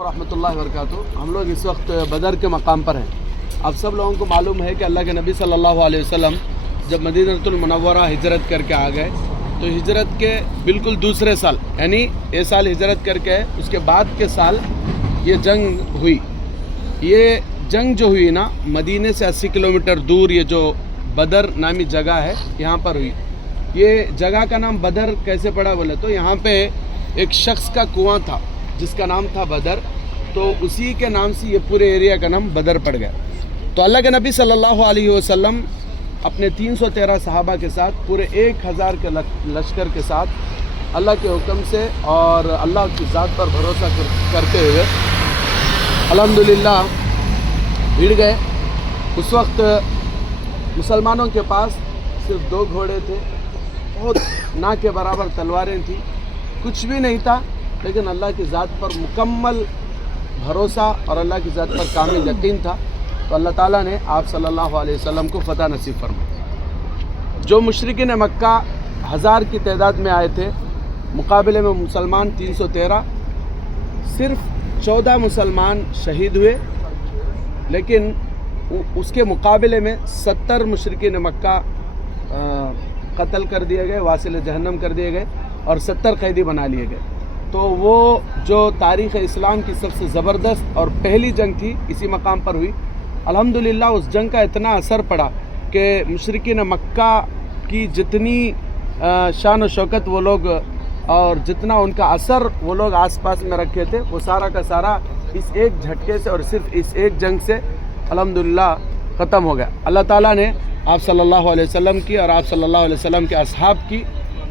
रहमतुल्लाहि व बरकातुहू। हम लोग इस वक्त बदर के मकाम पर हैं। आप सब लोगों को मालूम है कि अल्लाह के नबी सल्लल्लाहु अलैहि वसल्लम जब मदीनतुल मुनव्वरा हिजरत करके आ गए तो हिजरत के बिल्कुल दूसरे साल, यानी ये साल हिजरत करके है, उसके बाद के साल ये जंग हुई। ये जंग जो हुई ना, मदीने से 80 किलोमीटर दूर ये जो बदर नामी जगह है यहाँ पर हुई। ये जगह का नाम बदर कैसे पड़ा बोले तो यहाँ पे एक शख्स का कुआं था जिसका नाम था बदर, तो उसी के नाम से ये पूरे एरिया का नाम बदर पड़ गया। तो अल्लाह के नबी सल्लल्लाहु अलैहि वसल्लम अपने 313 सहाबा के साथ पूरे 1000 के लश्कर के साथ अल्लाह के हुक्म से और अल्लाह की ज़ात पर भरोसा करते हुए अल्हम्दुलिल्लाह भिड़ गए। उस वक्त मुसलमानों के पास सिर्फ 2 घोड़े थे, बहुत ना के बराबर तलवारें थी, कुछ भी नहीं था, लेकिन अल्लाह की ज़ात पर मुकम्मल भरोसा और अल्लाह की ज़ात पर कामिल यकीन था। तो अल्लाह ताला ने आप सल्लल्लाहु अलैहि वसल्लम को फ़तह नसीब फरमाया। जो मुशरिकीन मक्का 1000 की तादाद में आए थे, मुकाबले में मुसलमान 313, सिर्फ 14 मुसलमान शहीद हुए, लेकिन उसके मुकाबले में 70 मुशरिकीन मक्का कत्ल कर दिए गए, वासिल जहन्नम कर दिए गए और 70 कैदी बना लिए गए। तो वो जो तारीख़ इस्लाम की सबसे ज़बरदस्त और पहली जंग थी, इसी मकाम पर हुई। अल्हम्दुलिल्लाह उस जंग का इतना असर पड़ा कि मुशरिकीन मक्का की जितनी शान और शौकत वो लोग और जितना उनका असर वो लोग आसपास में रखे थे, वो सारा का सारा इस एक झटके से और सिर्फ इस एक जंग से अल्हम्दुलिल्लाह ख़त्म हो गया। अल्लाह ताला ने आप सल्लल्लाहु अलैहि वसल्लम की और आप सल्लल्लाहु अलैहि वसल्लम के असहाब की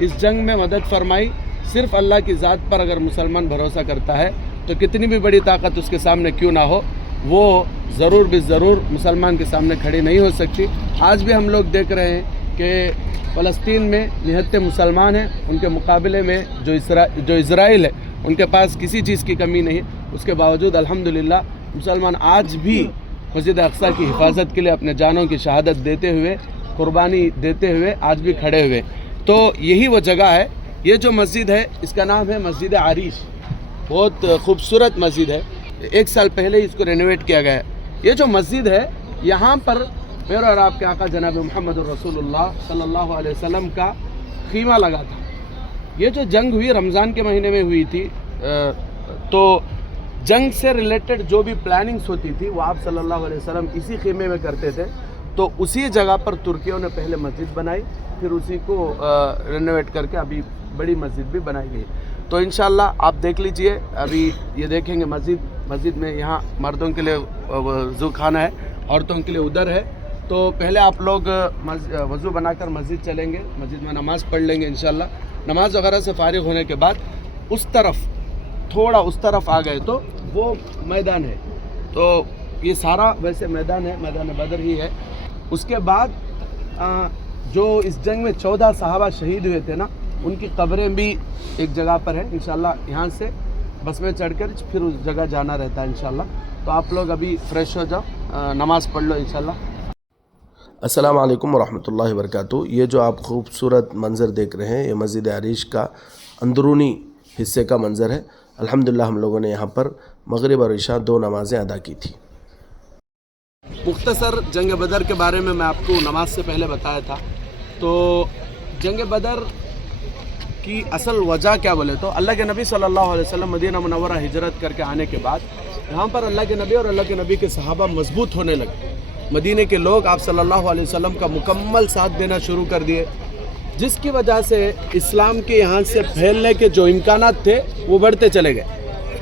इस जंग में मदद फरमाई। सिर्फ अल्लाह की ज़ात पर अगर मुसलमान भरोसा करता है तो कितनी भी बड़ी ताकत उसके सामने क्यों ना हो, वो ज़रूर ज़रूर मुसलमान के सामने खड़ी नहीं हो सकती। आज भी हम लोग देख रहे हैं कि फ़लस्तीन में निहत्ते मुसलमान हैं, उनके मुकाबले में जो इज़राइल है उनके पास किसी चीज़ की कमी नहीं है। उसके बावजूद अल्हम्दुलिल्लाह मुसलमान आज भी मस्जिद अक़सा की हिफाजत के लिए अपने जानों की शहादत देते हुए, कुर्बानी देते हुए आज भी खड़े हुए। तो यही वो जगह है। ये जो मस्जिद है इसका नाम है मस्जिद आरिश। बहुत खूबसूरत मस्जिद है, 1 साल पहले इसको रेनोवेट किया गया है। ये जो मस्जिद है यहाँ पर मेरे और आपके आका जनाब मोहम्मद रसूलुल्लाह सल्लल्लाहु अलैहि वसल्लम का खीमा लगा था। ये जो जंग हुई रमज़ान के महीने में हुई थी, तो जंग से रिलेटेड जो भी प्लानिंग्स होती थी वो आप सल्लल्लाहु अलैहि वसल्लम इसी खीमे में करते थे। तो उसी जगह पर तुर्कियों ने पहले मस्जिद बनाई, फिर उसी को रेनोवेट करके अभी बड़ी मस्जिद भी बनाई गई। तो इंशाल्लाह आप देख लीजिए, अभी ये देखेंगे मस्जिद में यहाँ मर्दों के लिए वज़ू खाना है, औरतों के लिए उधर है। तो पहले आप लोग वज़ू बनाकर मस्जिद चलेंगे, मस्जिद में नमाज़ पढ़ लेंगे इंशाल्लाह। नमाज़ वगैरह से फारिग होने के बाद उस तरफ थोड़ा उस तरफ आ गए तो वो मैदान है। तो ये सारा वैसे मैदान है, मैदान बदर ही है। उसके बाद जो इस जंग में 14 सहाबा शहीद हुए थे ना, उनकी कब्रें भी एक जगह पर है। इंशाल्लाह यहाँ से बस में चढ़कर फिर उस जगह जाना रहता है इंशाल्लाह। तो आप लोग अभी फ्रेश हो जाओ, नमाज़ पढ़ लो इंशाल्लाह। अस्सलाम वालेकुम वरहमतुल्लाहि वबरकातुहू। ये जो आप खूबसूरत मंज़र देख रहे हैं, ये मस्जिद आरिश का अंदरूनी हिस्से का मंज़र है। अल्हम्दुलिल्लाह हम लोगों ने यहाँ पर मगरिब और इशा 2 नमाज़ें अदा की थी। मुख्तसर जंग बदर के बारे में मैं आपको नमाज से पहले बताया था। तो जंग बदर की असल वजह क्या बोले तो अल्लाह के नबी सल्लल्लाहु अलैहि वसल्लम मदीना मुनव्वरा हिजरत करके आने के बाद यहाँ पर अल्लाह के नबी और अल्लाह के नबी के सहाबा मजबूत होने लगे। मदीने के लोग आप सल्लल्लाहु अलैहि वसल्लम का मुकम्मल साथ देना शुरू कर दिए, जिसकी वजह से इस्लाम के यहाँ से फैलने के जो इम्कानात थे वो बढ़ते चले गए,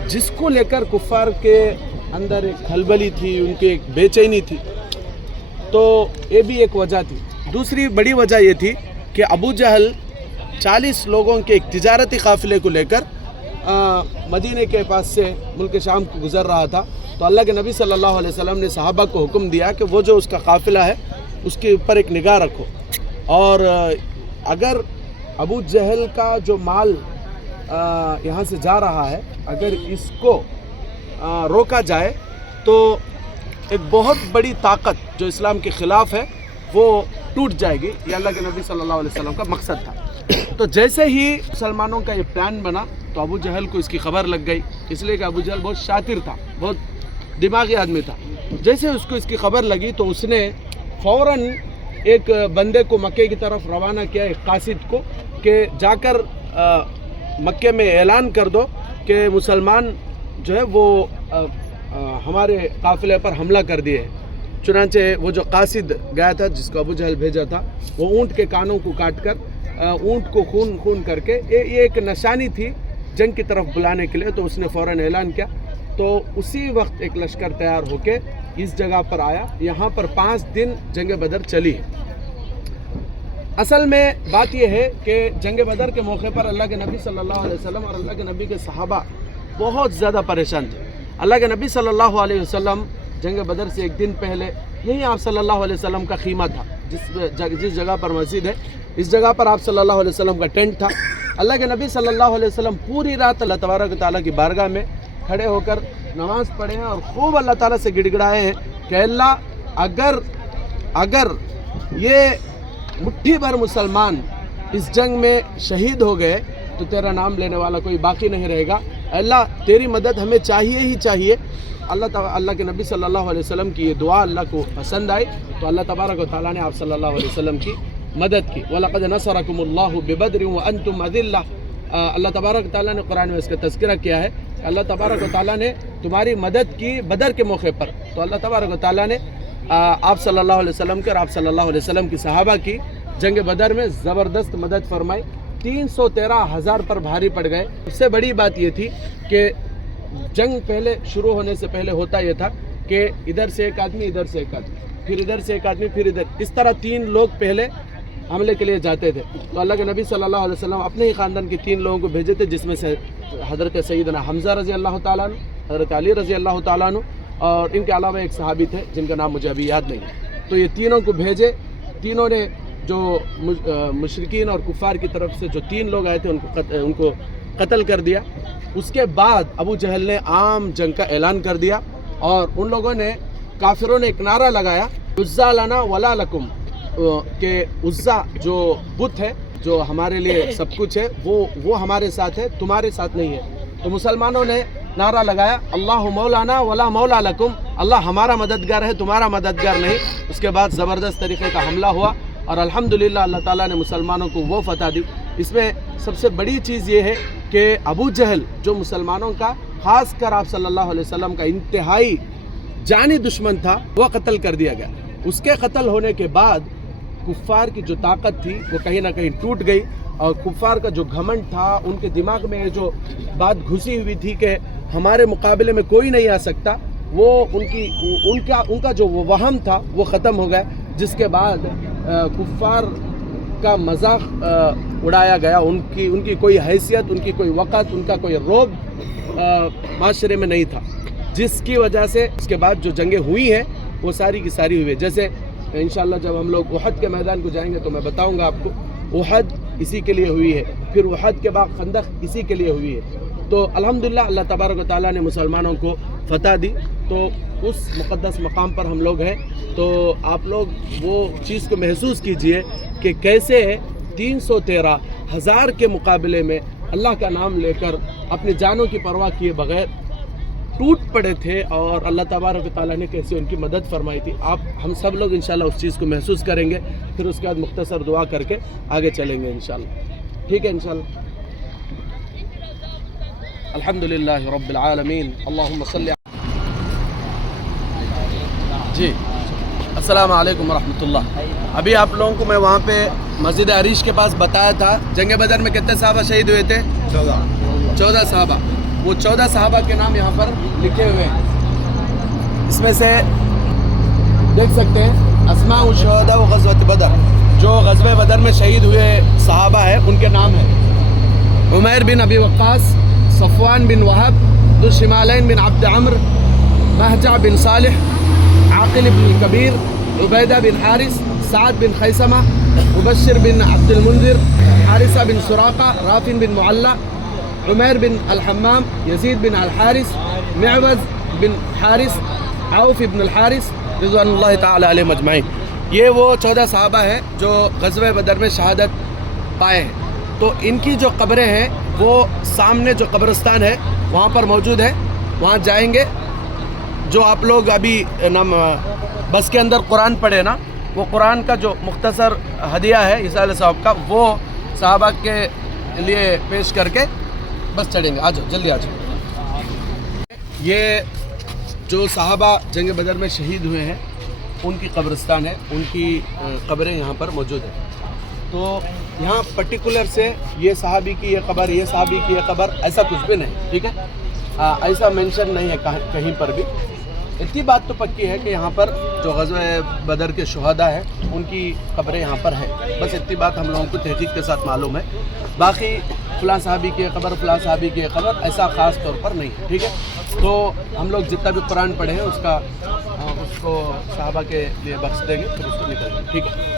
जिसको लेकर कुफ़ार के अंदर एक खलबली थी, उनकी एक बेचैनी थी। तो ये भी एक वजह थी। दूसरी बड़ी वजह ये थी कि अबू जहल 40 लोगों के एक तिजारती काफ़िले को लेकर मदीने के पास से मुल्क शाम को गुज़र रहा था। तो अल्लाह के नबी सल्लल्लाहु अलैहि वसल्लम ने सहाबा को हुक्म दिया कि वो जो उसका काफ़िला है उसके ऊपर एक निगाह रखो, और अगर अबू जहल का जो माल यहाँ से जा रहा है, अगर इसको रोका जाए तो एक बहुत बड़ी ताकत जो इस्लाम के ख़िलाफ़ है वो टूट जाएगी। ये अल्लाह के नबी सल्लल्लाहु अलैहि वसल्लम का मकसद था। तो जैसे ही मुसलमानों का ये प्लान बना तो अबू जहल को इसकी खबर लग गई, इसलिए कि अबू जहल बहुत शातिर था, बहुत दिमागी आदमी था। जैसे उसको इसकी खबर लगी तो उसने फ़ौरन एक बंदे को मक्के की तरफ रवाना किया, एक कासिद को, कि जाकर मक्के में ऐलान कर दो कि मुसलमान जो है वो हमारे काफ़िले पर हमला कर दिए हैं। चुनांचे वो जो कासिद गया था, जिसको अबू जहल भेजा था, वो ऊँट के कानों को काट कर ऊँट को खून करके ये एक निशानी थी जंग की तरफ बुलाने के लिए, तो उसने फ़ौरन ऐलान किया। तो उसी वक्त एक लश्कर तैयार होके इस जगह पर आया। यहाँ पर 5 दिन जंग बदर चली है। असल में बात यह है कि जंग बदर के मौके पर अल्लाह के नबी सल्लल्लाहु अलैहि वसल्लम और अल्लाह के नबी के सहाबा बहुत ज़्यादा परेशान थे। अल्लाह के नबी सल्लल्लाहु अलैहि वसल्लम जंग बदर से एक दिन पहले यही आप सल्लल्लाहु अलैहि वसल्लम का खीमा था, जिस जगह पर मस्जिद है, इस जगह पर आप सल्लल्लाहु अलैहि वसल्लम का टेंट था। अल्लाह के नबी सल्लल्लाहु अलैहि वसल्लम पूरी रात अल्लाह तबारक व तआला की बारगाह में खड़े होकर नमाज़ पढ़े हैं और खूब अल्लाह ताला से गिड़गिड़ाए हैं कि अल्लाह अगर ये मुट्ठी भर मुसलमान इस जंग में शहीद हो गए तो तेरा नाम लेने वाला कोई बाकी नहीं रहेगा। अल्लाह तेरी मदद हमें चाहिए ही चाहिए। अल्लाह के नबी सल्लल्लाहु अलैहि वसल्लम की ये दुआ अल्लाह को पसंद आई, तो अल्लाह तबारक व तआला ने आप सल्लल्लाहु अलैहि वसल्लम की मदद की। वलक़द नसरकुमुल्लाहु बिबद्रिन व अंतुम अज़िल्ला। अल्लाह तबारक व तआला ने कुरान में इसका तज़किरा किया है। अल्लाह तबारक व तआला ने तुम्हारी मदद की बदर के मौके पर। तो अल्लाह तबारक व तआला ने आप सल्लल्लाहु अलैहि वसल्लम के और आप सल्लल्लाहु अलैहि वसल्लम की सहाबा की जंग बदर में ज़बरदस्त मदद फरमाई। 313,000 पर भारी पड़ गए। सबसे बड़ी बात ये थी कि जंग पहले शुरू होने से पहले होता ये था कि इधर से एक आदमी, इधर से एक आदमी, फिर इधर से एक आदमी, फिर इधर, इस तरह 3 लोग पहले हमले के लिए जाते थे। तो अल्लाह के नबी सल्लल्लाहु अलैहि वसल्लम अपने ही ख़ानदान के 3 लोगों को भेजे थे, जिसमें से हज़रत सैयदना हमज़ा रज़ी अल्लाह ताला अन्हु, हज़रत अली रज़ी अल्लाह ताला अन्हु और इनके अलावा एक सहाबी थे जिनका नाम मुझे अभी याद नहीं है। तो ये तीनों को भेजे। तीनों ने जो मुशरिकीन और कुफ़ार की तरफ से जो 3 लोग आए थे उनको कत्ल कर दिया। उसके बाद अबू जहल ने आम जंग का ऐलान कर दिया और उन लोगों ने, काफिरों ने एक नारा लगाया, उज़्ज़ा लना वला लकुम, के उज़्ज़ा जो बुत है, जो हमारे लिए सब कुछ है, वो हमारे साथ है, तुम्हारे साथ नहीं है। तो मुसलमानों ने नारा लगाया, अल्लाहु मौलाना वला मौला लकुम, अल्लाह हमारा मददगार है, तुम्हारा मददगार नहीं। उसके बाद ज़बरदस्त तरीक़े का हमला हुआ और अल्हम्दुलिल्लाह अल्लाह ताला ने मुसलमानों को वो फतह दी। इसमें सबसे बड़ी चीज़ ये है कि अबू जहल जो मुसलमानों का, ख़ास कर आप सल्लल्लाहु अलैहि वसल्लम का इंतहाई जानी दुश्मन था, वो कत्ल कर दिया गया। उसके कत्ल होने के बाद कुफ़ार की जो ताकत थी वो कहीं ना कहीं टूट गई और कुफ़ार का जो घमंड था, उनके दिमाग में जो बात घुसी हुई थी कि हमारे मुकाबले में कोई नहीं आ सकता, वो उनका जो वो वहम था वो ख़त्म हो गया। जिसके बाद कुफ़ार का मजाक उड़ाया गया। उनकी कोई हैसियत, उनकी कोई वक़्त, उनका कोई रोब माशरे में नहीं था, जिसकी वजह से उसके बाद जो जंगें हुई हैं वो सारी की सारी हुई है। जैसे इंशाअल्लाह जब हम लोग उहद के मैदान को जाएंगे तो मैं बताऊंगा आपको, उहद इसी के लिए हुई है, फिर उहद के बाद खंदक इसी के लिए हुई है। तो अल्हम्दुलिल्लाह अल्लाह तबारक व तआला ने मुसलमानों को फतह दी। तो उस मुक़द्दस मकाम पर हम लोग हैं, तो आप लोग वो चीज़ को महसूस कीजिए कि कैसे 313,000 के मुकाबले में अल्लाह का नाम लेकर अपनी जानों की परवाह किए बगैर टूट पड़े थे और अल्लाह तबारक व तआला ने कैसे उनकी मदद फरमाई थी। हम सब लोग इंशाल्लाह उस चीज़ को महसूस करेंगे, फिर उसके बाद मुख्तसर दुआ करके आगे चलेंगे इंशाल्लाह। ठीक है इंशाल्लाह। अल्हम्दुलिल्लाह रब्बिल आलमीन, अल्लाहुम्मा सल्ली। जी अस्सलाम वालेकुम रहमतुल्लाह। अभी आप लोगों को मैं वहाँ पे मस्जिद अरीश के पास बताया था, जंग बदर में कितने सहाबा शहीद हुए थे? 14 सहाबा। वो 14 सहाबा के नाम यहाँ पर लिखे हुए हैं। इसमें से देख सकते हैं अस्मा शुहदा व ग़ज़वत बदर, जो ग़ज़वे बदर में शहीद हुए सहाबा है उनके नाम है उमैर बिन अबी वक्कास, सफ़वान बिन वहब, दुश्शिमालैन बिन अब्द अम्र, महजा बिन सालिह, आक़िल बिन कबीर, उबैदा बिन हारिस, साद बिन खैसमा, मुबश्शिर बिन अब्दुल मुंज़िर, हारिसा बिन सुराक़ा, राफ़िन बिन मुअल्ला, उमैर बिन अल-हम्माम, यज़ीद बिन अल-हारिस, मिअवज़ बिन हारिस, औफ़ इब्न अल-हारिस रिज़वानुल्लाहि ताला अलैहिम अजमईन। ये वो 14 सहाबा हैं जो ग़ज़वे बदर में शहादत पाए हैं। تو ان کی جو قبریں ہیں وہ سامنے جو قبرستان ہے وہاں پر موجود ہے، وہاں جائیں گے. جو آپ لوگ ابھی بس کے اندر قرآن پڑھے نا، وہ قرآن کا جو مختصر ہدیہ ہے عیسیٰ علیہ السلام کا، وہ صحابہ کے لیے پیش کر کے بس چڑھیں گے. آ جاؤ جلدی آ جاؤ. یہ جو صحابہ جنگ بدر میں شہید ہوئے ہیں ان کی قبرستان ہے، ان کی قبریں یہاں پر موجود ہیں. تو یہاں پرٹیکولر سے یہ صحابی کی یہ قبر، یہ صحابی کی یہ قبر، ایسا کچھ بھی نہیں. ٹھیک ہے، ایسا مینشن نہیں ہے کہیں پر بھی. اتنی بات تو پکی ہے کہ یہاں پر جو غزوہ بدر کے شہداء ہیں ان کی قبریں یہاں پر ہیں. بس اتنی بات ہم لوگوں کو تحقیق کے ساتھ معلوم ہے. باقی فلاں صحابی کی قبر، فلاں صحابی کی قبر، ایسا خاص طور پر نہیں ہے. ٹھیک ہے، تو ہم لوگ جتنا بھی قرآن پڑھے ہیں اس کو صحابہ کے لیے بخش دیں گے، پھر اس کو نکل دیں گے. ٹھیک ہے.